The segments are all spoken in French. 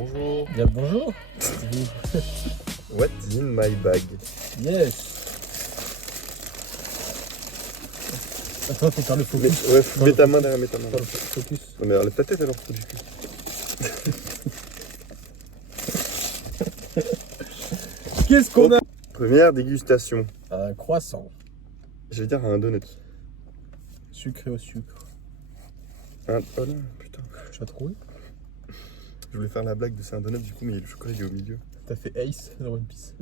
Bonjour. Bien le bonjour. What's in my bag? Yes. Attends, faut faire le focus. Mets ta main derrière, mets ta main. Faire le focus. Non mais enlève ta tête alors, trou du cul. Qu'est-ce qu'on a? Première dégustation. Un croissant. Je vais dire un donut. Sucré au sucre. Oh non, putain. Tu as trouvé? Je voulais faire la blague de c'est un donut du coup, mais le chocolat il est au milieu. T'as fait Ace dans One Piece.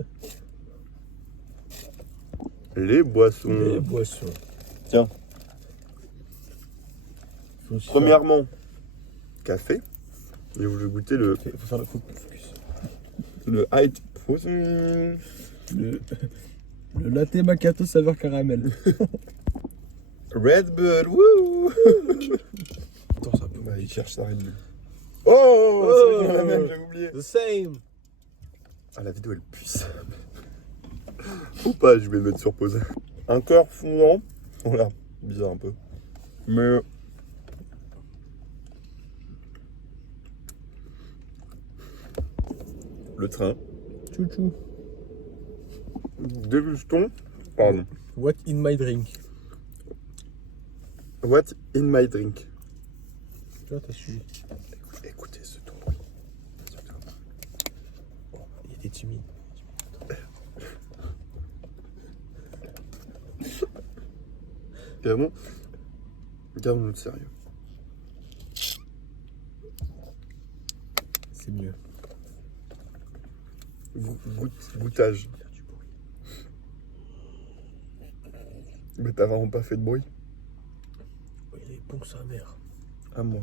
Les boissons. Les boissons. Tiens. Faut aussi Premièrement, café. Je voulais goûter le faut faire le focus. Height. Le latte macchiato saveur caramel. Red Bull. Wouh. Attends, ça peut Il cherche sa Red Bull. Oh, c'est la même, j'ai oublié. The same. Ah, la vidéo elle puisse. Ou pas, je vais le mettre sur pause. Un cœur fondant. Voilà, bizarre un peu. Mais. Le train. Chouchou. Dégustons. Pardon. What in my drink? What in my drink? Tu vois, t'as suivi. Écoutez ce ton bruit. Il était timide. Gardons. Gardons notre sérieux. C'est mieux. Goûtage. Faire du bruit. Mais t'as vraiment pas fait de bruit? Il est bon que sa mère. À moi.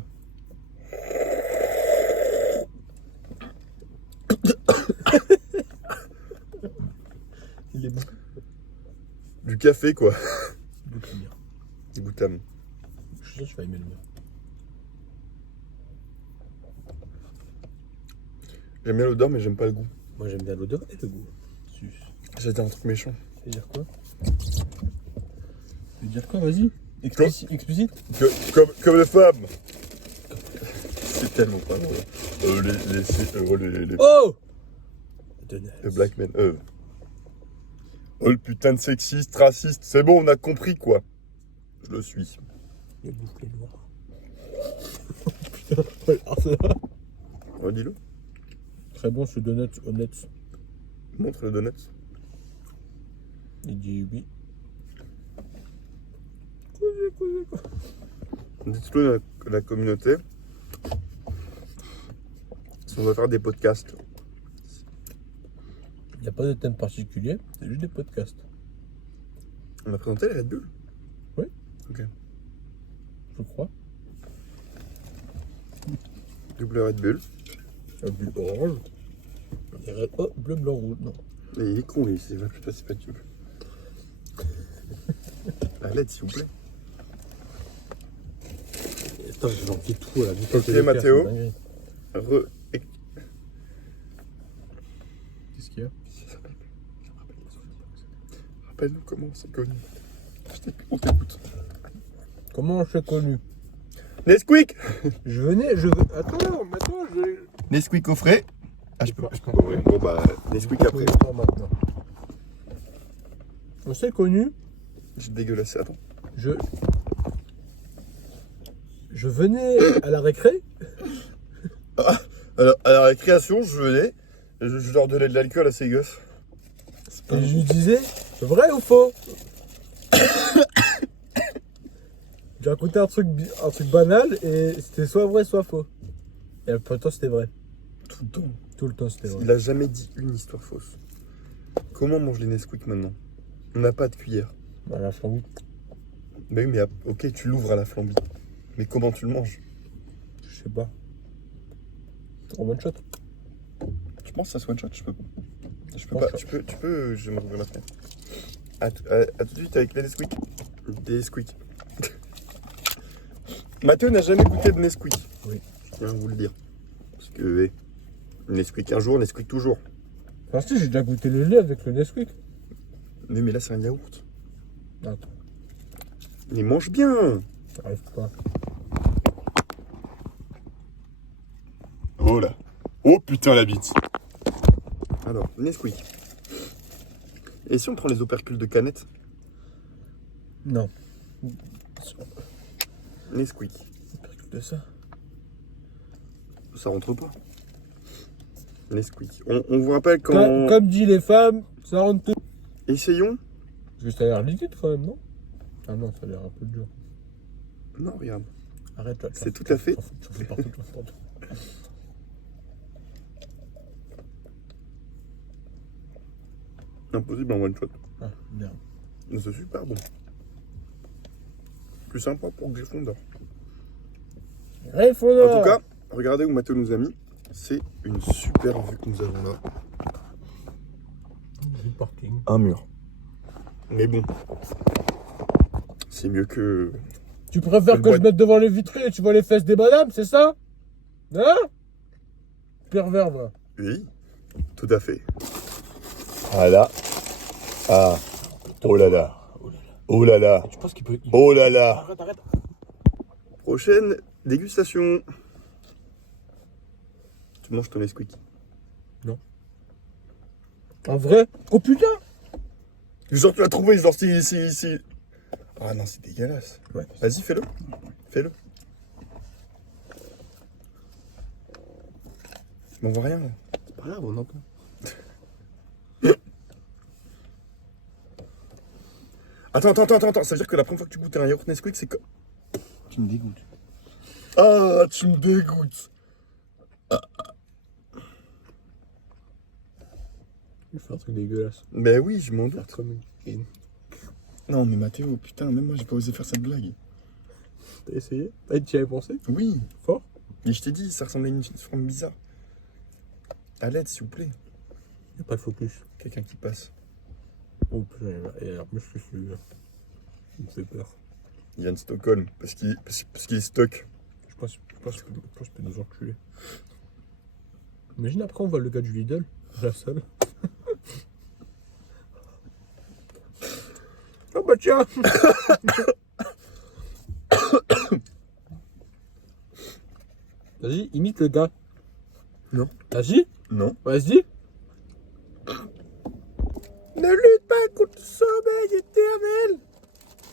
Il est bon. Du café quoi. Il goûte bien. Du goutam. Je suis sûr que tu vas aimer le mien. J'aime bien l'odeur mais j'aime pas le goût. Moi j'aime bien l'odeur et le goût. Sus. C'était un truc méchant. Tu veux dire quoi? Tu veux dire quoi? Vas-y. Explicite. Comme les femmes. C'est tellement pas drôle. Les Oh! le black men. Oh le putain de sexiste, raciste. C'est bon, on a compris quoi. Je le suis. Le bouffé noir. Putain, regarde ça. Redis-le. Très bon ce donut honnête. Montre le donut. Il dit oui. Dites-le à la communauté. Si on va faire des podcasts. Il n'y a pas de thème particulier, c'est juste des podcasts. On a présenté les Red Bull? Oui. Ok. Je crois. Double Red Bull. Un bleu orange. Oh, bleu, blanc, rouge. Non. Et il est con lui, c'est pas du tout. La lettre s'il vous plaît. Attends, j'ai manqué tout là. Ok Mathéo. Qu'est-ce qu'il y a? Rappelle-nous comment c'est connu. On t'écoute. Comment je suis connu? Nesquik. Attends, Nesquik au frais. Ah je peux pas ouvrir. Bon bah Nesquik après. Maintenant. On s'est connu. J'ai dégueulassé, attends. Je venais à la récré. Alors à la récréation, je venais, je leur donnais de l'alcool à ces gosses. Et je lui disais, vrai ou faux? J'ai raconté un truc banal et c'était soit vrai soit faux. Et pourtant c'était vrai. Tout le temps. Tout le temps c'était vrai. Il a jamais dit une histoire fausse. Comment on mange les Nesquik maintenant? On n'a pas de cuillère. À la flambée. Bah oui mais ok tu l'ouvres à la flambée. Mais comment tu le manges? Je sais pas. En one shot. Tu penses que ça se one shot? Je peux One pas. shot. Tu peux, je vais m'ouvrir la fenêtre. À tout de suite avec les Nesquik. Des Nesquik. Mathieu n'a jamais goûté de Nesquik. Oui. Je tiens à vous le dire. Parce que Nesquik un jour, Nesquik toujours. Enfin si, j'ai déjà goûté le lait avec le Nesquik. Mais là c'est un yaourt. Attends, Il mange bien. j'arrive pas. Oh là. Oh putain la bite. Alors, Nesquik. Et si on prend les opercules de canette? Non. Nesquik. De ça. Ça rentre pas. Nesquik. On vous rappelle quand... Comme dit les femmes, ça rentre tout. Essayons. Parce que ça a l'air liquide quand même, non? Ah non, ça a l'air un peu dur. Non, regarde. Arrête là. C'est tout à fait... Tu fais partout, tu fais partout. Impossible en one shot. Ah, merde. Mais c'est super bon. Plus sympa pour Gryffondor. Gryffondor. En tout cas, regardez où Mathéo nous a mis. C'est une super vue que nous avons là. Du parking. Un mur. Mais bon. C'est mieux que... Tu préfères que je mette devant les vitrines et tu vois les fesses des madames, c'est ça? Hein? Pervers, moi. Oui, tout à fait. Voilà. Ah. Oh là là. Oh là là. Tu penses qu'il peut... Oh là là. Arrête. Prochaine dégustation. Tu manges ton Nesquik. Non. En vrai? Oh putain! Genre tu l'as trouvé, genre si... Ah non, c'est dégueulasse. Ouais. Vas-y, fais-le. Fais-le. Mais on voit rien là. C'est pas grave, on entend. Attends. Ça veut dire que la première fois que tu goûtes un yaourt Nesquik, c'est comme... Tu me dégoûtes. Ah, tu me dégoûtes. Il fait un truc dégueulasse. Mais oui, je m'en doute. Comme une... Non, mais Mathéo, putain, même moi, j'ai pas osé faire cette blague. T'as essayé? Ah, tu y avais pensé? Oui. Fort? Mais je t'ai dit, ça ressemblait à une forme bizarre. À l'aide, s'il vous plaît. Y'a pas de focus. Quelqu'un qui passe. Oh putain, et alors, moi, je suis celui-là. Il me fait peur. Yann Stockholm, parce qu'il est stock. Je pense que je peux nous enculer. Imagine après, on voit le gars du Lidl, à la salle. Oh bah tiens! Vas-y, imite le gars. Non. Vas-y, Non. vas-y. Ne lutte pas contre le sommeil éternel.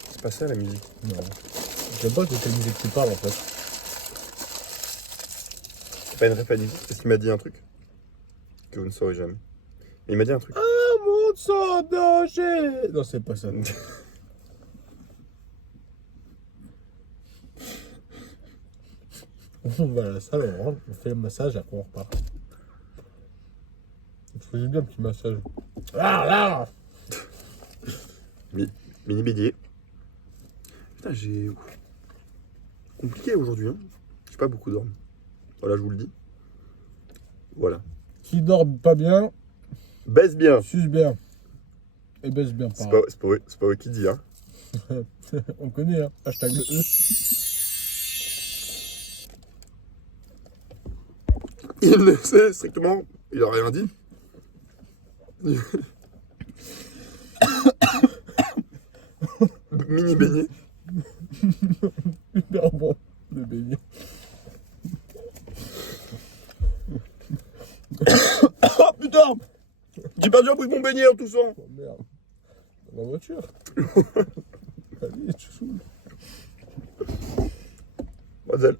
C'est pas ça la musique. Non. J'aime pas de quelle musique tu parles en fait. C'est pas une ref à musique, parce qu'il m'a dit un truc que vous ne saurez jamais. Mais il m'a dit un truc. Un monde sans danger! Non, c'est pas ça. On va à la salle, on rentre, on fait le massage, après on repart. On te faisait bien un petit massage. Là! Mini bélier. Putain, j'ai... Compliqué aujourd'hui, hein. J'ai pas beaucoup dormi. Voilà, je vous le dis. Voilà. Qui dort pas bien, Baisse bien. suce bien. Et baisse bien, C'est pareil. pas eux qui dit, hein. On connaît, hein. Hashtag le E. Il ne sait strictement... Il a rien dit. Mini beignet. Super bon, le beignet. Oh putain! J'ai perdu un bout de mon beignet en toussant. Oh merde. Dans la voiture. Allez, tu saoules. Mademoiselle.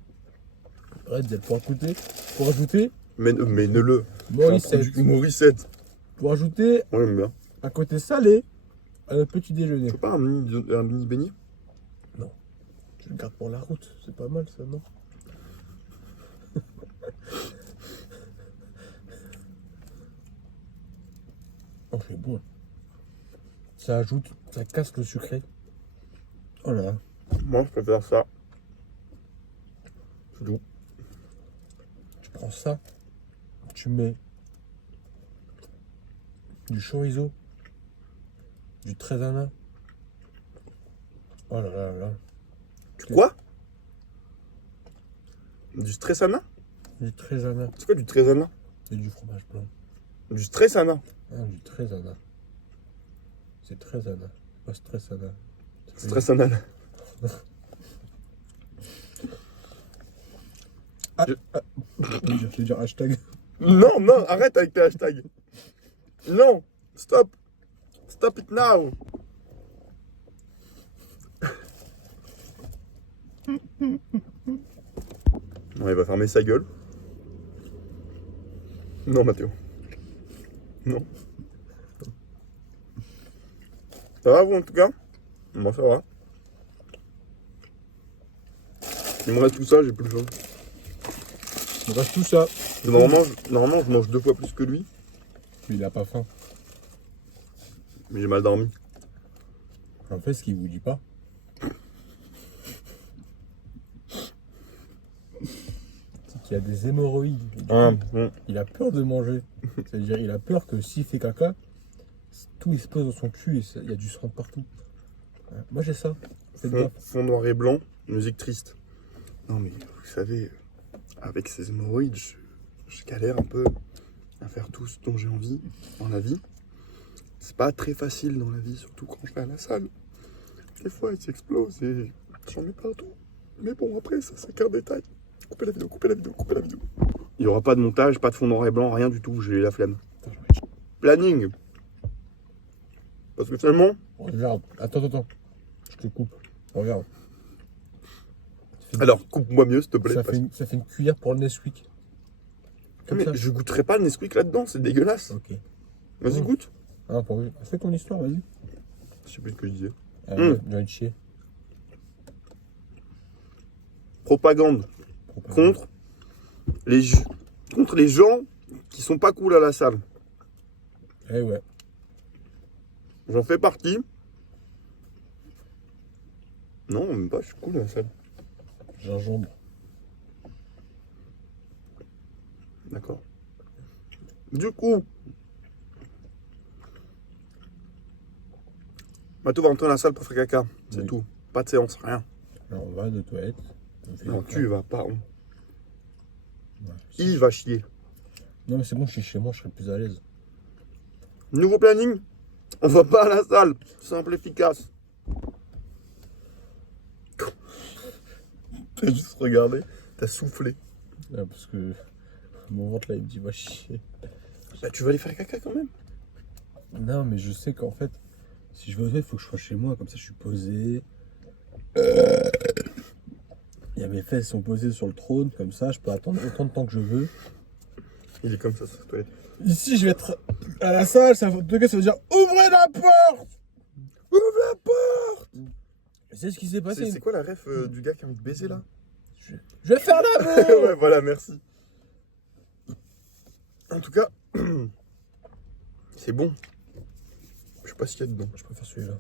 Arrête, pour ajouter, Mais ne le. Morissette. Morissette. Pour ajouter On aime bien. un côté salé à notre petit déjeuner. C'est pas un mini beignet? Non. Tu le gardes pour la route, c'est pas mal ça, non? Oh, c'est bon. Ça ajoute, ça casse le sucré. Oh là là. Moi, je préfère ça. C'est tout. Tu prends ça, tu mets du chorizo, du trésana. Oh là là là. Du quoi? Du stressana? Du trésana C'est quoi du trésana? et du fromage blanc. Du stressana. Ah, du trésana. C'est trésana, pas stressana. Stressanal. Je vais dire hashtag. Non, non, arrête avec tes hashtags. Non, stop. Stop it now. Non, il va fermer sa gueule. Non, Mathéo. Non. Ça va, vous, en tout cas? Moi, ça va. Il me reste tout ça, j'ai plus le choix. Il me reste tout ça. Normalement, je mange 2 fois plus que lui, Mais il a pas faim. mais j'ai mal dormi. En fait, ce qu'il vous dit pas, c'est qu'il y a des hémorroïdes. Il a peur de manger. C'est-à-dire, il a peur que s'il fait caca, tout il se pose dans son cul et il y a du sang partout. Moi, j'ai ça. Faites gaffe. Fond noir et blanc, musique triste. Non, mais vous savez, avec ces hémorroïdes, je galère un peu à faire tout ce dont j'ai envie dans la vie. C'est pas très facile dans la vie, surtout quand je vais à la salle. Des fois, ils s'explosent et j'en mets partout. Mais bon, après, ça, c'est qu'un détail. Coupez la vidéo, coupez la vidéo, coupez la vidéo. Il n'y aura pas de montage, pas de fond noir et blanc, rien du tout, j'ai la flemme. Planning. Parce que finalement... Regarde, attends. Je te coupe. Regarde. Alors, coupe-moi mieux, s'il te plaît. Ça fait une cuillère pour le Nesquik. Comme Mais ça. je goûterai pas le Nesquik là-dedans, c'est dégueulasse. Ok. Vas-y, Mmh. goûte. Ah, pour lui. Fais ton histoire, vas-y. Je sais plus ce que je disais. J'ai envie de chier. Propagande contre les gens qui sont pas cool à la salle. Eh ouais. J'en fais partie. Non, même pas, je suis cool à la salle. Gingembre. D'accord. Du coup, Matou va rentrer dans la salle pour faire caca. C'est Oui. tout. Pas de séance, rien. Alors, on va de toilette. On fait Non, caca. tu vas pas. Ouais. Il va chier. Non, mais c'est bon, je suis chez moi, je serai plus à l'aise. Nouveau planning. On va pas à la salle. Simple, efficace. T'as juste regardé, t'as soufflé. Ouais, parce que mon ventre là, il me dit va chier. Bah, tu vas aller faire caca quand même. Non, mais je sais qu'en fait, si je veux il faut que je sois chez moi, comme ça je suis posé. Il y a mes fesses sont posées sur le trône, comme ça je peux attendre autant de temps que je veux. Il est comme ça sur la toilette. Ici, je vais être à la salle, ça veut dire ouvrez la porte. Ouvre la porte. C'est ce qui s'est passé. C'est quoi la ref du gars qui a envie de baiser là? Je vais faire l'amour. Ouais, voilà, merci. En tout cas, c'est bon. Je sais pas ce qu'il y a dedans. Je préfère celui-là.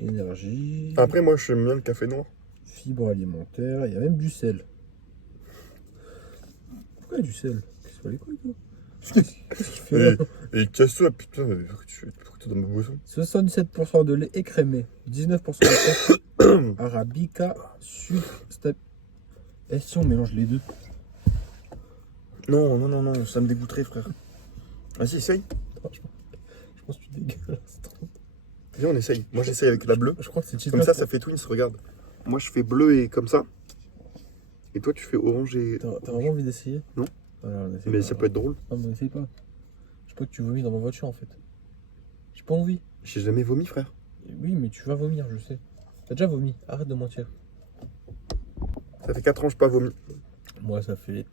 Énergie. Après, moi, j'aime bien le café noir. Fibre alimentaire, il y a même du sel. Pourquoi il y a du sel? C'est pas les couilles, toi. Qu'est-ce qu'il fait là? Et casse-toi, putain, pourquoi tu es dans ma boisson? 77% de lait écrémé, 19% de café, arabica, sud, step. Et si on mélange les deux? Non, ça me dégoûterait, frère. Vas-y, essaye. Je pense que tu dégueulasses trop. Viens, on essaye. Moi, j'essaye avec la bleue. Je crois que c'est Comme ça fait twins, regarde. Moi, je fais bleu et comme ça. Et toi, tu fais orange et... T'as vraiment envie d'essayer? Non. Voilà, on essaie Mais pas. ça peut être drôle. Non, mais essaye pas. Je sais pas que tu vomis dans ma voiture en fait. J'ai pas envie. J'ai jamais vomi, frère. Oui, mais tu vas vomir, je sais. T'as déjà vomi, arrête de mentir. Ça fait 4 ans que je pas vomi. Moi, ça fait.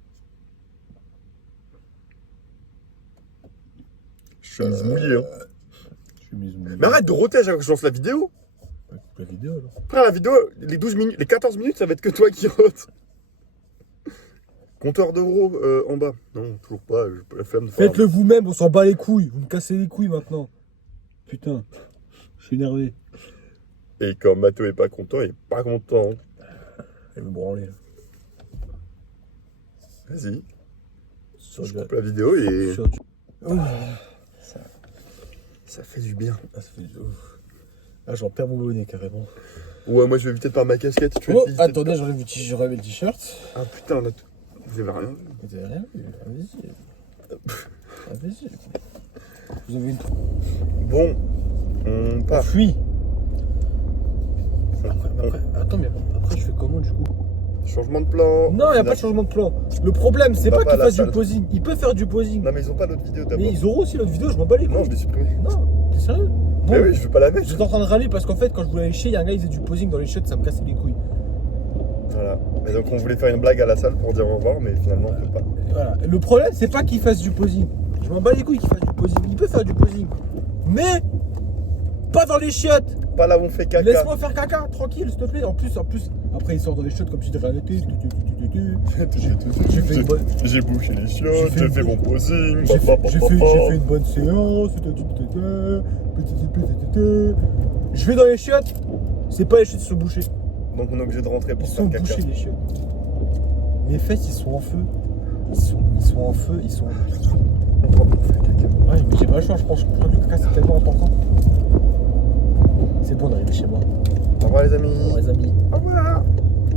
Je suis mise mouillée, hein. Je suis mise mouillée. Mais arrête de roter à chaque fois que je lance la vidéo. Bah, coupe la vidéo alors. Frère, la vidéo, les 12 minutes, les 14 minutes, ça va être que toi qui rotes. Compteur d'euros en bas. Non, toujours pas. J'ai pas la flemme de faire. Faites-le vous-même, on s'en bat les couilles. Vous me cassez les couilles maintenant. Putain, je suis énervé. Et quand Mathéo est pas content, il est pas content. Elle me branler. Vas-y, Sur je du- coupe la vidéo et sur du- Oh, ça fait du bien. ah, ça fait du ouf. Ah, j'en perds mon bonnet carrément. Ouais, moi je vais éviter de faire ma casquette. Tu Oh, veux éviter de- attendez, j'aurais mis le t-shirt. Ah putain, là, vous avez rien vu. Vous avez rien vu. Allez-y. Allez-y. Vous avez une. Bon, on part. Fuis. Après, attends, mais après, je fais comment du coup? Changement de plan. Non, il n'y a pas de changement de plan. Le problème, c'est pas Papa, qu'il la fasse du salle. posing. Il peut faire du posing. Non, mais ils ont pas l'autre vidéo d'abord. Mais ils auront aussi l'autre vidéo, je m'en bats les couilles. Non, je l'ai supprimé. Non, t'es sérieux? Bon, Mais oui, je veux pas la mettre. j'étais en train de râler parce qu'en fait, quand je voulais aller chier, il y a un gars, il faisait du posing dans les chiottes, ça me cassait les couilles. Voilà. Mais donc, on voulait faire une blague à la salle pour dire au revoir, mais finalement, on peut pas. Voilà. Le problème, c'est pas qu'il fasse du posing. Je m'en bats les couilles qu'il fasse du posing. Il peut faire du posing. Mais pas dans les chiottes. Pas là où on fait caca. Laisse-moi faire caca, tranquille, s'il te plaît. En plus, après, il sort dans les chiottes comme si de rien n'était. J'ai fait une bonne- J'ai bouché les chiottes, J'ai fait j'ai une- fait mon posing. J'ai fait une bonne séance. Je vais dans les chiottes. C'est pas les chiottes qui sont bouchées. Donc, on est obligé de rentrer Ils pour sont faire caca. bouchés les chiottes. Mes fesses, ils sont en feu. Ils sont en feu. Ils sont. On rentre pour faire caca. Ouais, mais j'ai pas le choix. Je crois que le caca c'est tellement important. C'est bon d'arriver chez moi. Au revoir, les amis. Bon, les amis. Au revoir.